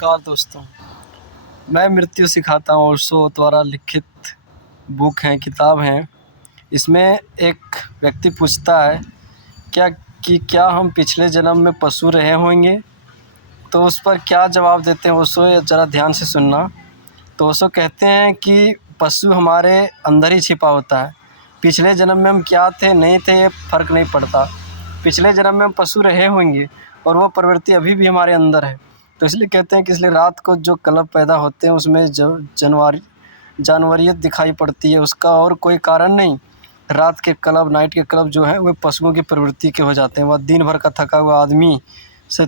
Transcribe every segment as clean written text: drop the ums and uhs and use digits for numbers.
नमस्कार दोस्तों, मैं मृत्यु सिखाता हूँ ओशो द्वारा लिखित बुक है, किताब है। इसमें एक व्यक्ति पूछता है क्या हम पिछले जन्म में पशु रहे होंगे? तो उस पर क्या जवाब देते हैं ओशो, ज़रा ध्यान से सुनना। तो ओशो कहते हैं कि पशु हमारे अंदर ही छिपा होता है। पिछले जन्म में हम क्या थे नहीं थे ये फ़र्क नहीं पड़ता। पिछले जन्म में हम पशु रहे होंगे और वो प्रवृत्ति अभी भी हमारे अंदर है। तो इसलिए कहते हैं कि इसलिए रात को जो क्लब पैदा होते हैं उसमें जानवरियत दिखाई पड़ती है, उसका और कोई कारण नहीं। रात के क्लब, नाइट के क्लब जो हैं वो पशुओं की प्रवृत्ति के हो जाते हैं। वह दिन भर का थका हुआ आदमी से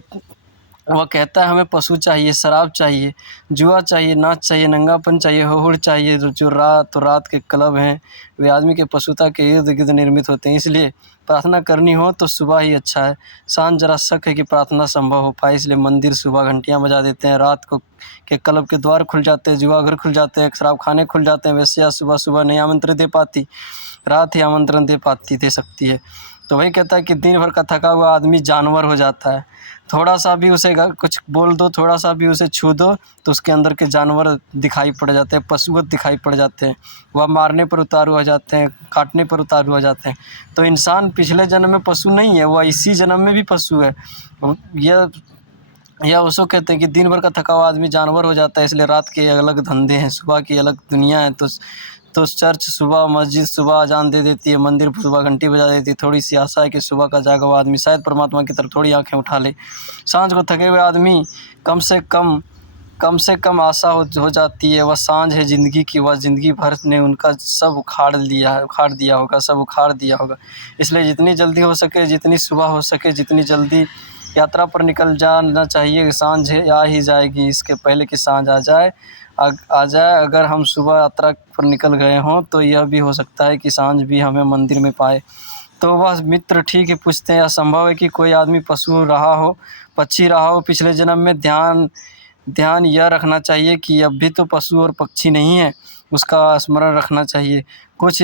वह कहता है हमें पशु चाहिए, शराब चाहिए, जुआ चाहिए, नाच चाहिए, नंगापन चाहिए, हुड़ चाहिए। जो रात के क्लब हैं वे आदमी के पशुता के इर्द-गिर्द निर्मित होते हैं। इसलिए प्रार्थना करनी हो तो सुबह ही अच्छा है। शाम ज़रा शक है कि प्रार्थना संभव हो पाए, इसलिए मंदिर सुबह घंटियाँ बजा देते हैं। रात को के क्लब के द्वार खुल जाते हैं, जुआ घर खुल जाते हैं, शराब खाने खुल जाते हैं। वेश्या सुबह नहीं आमंत्रण दे पाती, रात ही आमंत्रण दे सकती है। तो वही कहता है कि दिन भर का थका हुआ आदमी जानवर हो जाता है। थोड़ा सा भी उसे कुछ बोल दो, थोड़ा सा भी उसे छू दो तो उसके अंदर के जानवर दिखाई पड़ जाते हैं, पशुवत दिखाई पड़ जाते हैं। वह मारने पर उतारू हो जाते हैं, काटने पर उतारू हो जाते हैं। तो इंसान पिछले जन्म में पशु नहीं है, वह इसी जन्म में भी पशु है। यह ओशो कहते हैं कि दिन भर का थका हुआ आदमी जानवर हो जाता है, इसलिए रात के अलग धंधे हैं, सुबह की अलग दुनिया है। तो चर्च सुबह, मस्जिद सुबह अजान दे देती है, मंदिर सुबह घंटी बजा देती है। थोड़ी सी आशा है कि सुबह का जागा हुआ आदमी शायद परमात्मा की तरफ थोड़ी आंखें उठा ले। सांझ को थके हुए आदमी कम से कम आशा हो जाती है। वह सांझ है ज़िंदगी की, वह ज़िंदगी भर ने उनका सब उखाड़ दिया होगा। इसलिए जितनी जल्दी हो सके, जितनी सुबह हो सके, जितनी जल्दी यात्रा पर निकल जाना चाहिए। सांझ आ ही जाएगी, इसके पहले कि सांझ आ जाए। अगर हम सुबह यात्रा पर निकल गए हों तो यह भी हो सकता है कि सांझ भी हमें मंदिर में पाए। तो वह मित्र ठीक है पूछते हैं, असंभव है कि कोई आदमी पशु रहा हो, पक्षी रहा हो पिछले जन्म में? ध्यान यह रखना चाहिए कि अब भी तो पशु और पक्षी नहीं है, उसका स्मरण रखना चाहिए। कुछ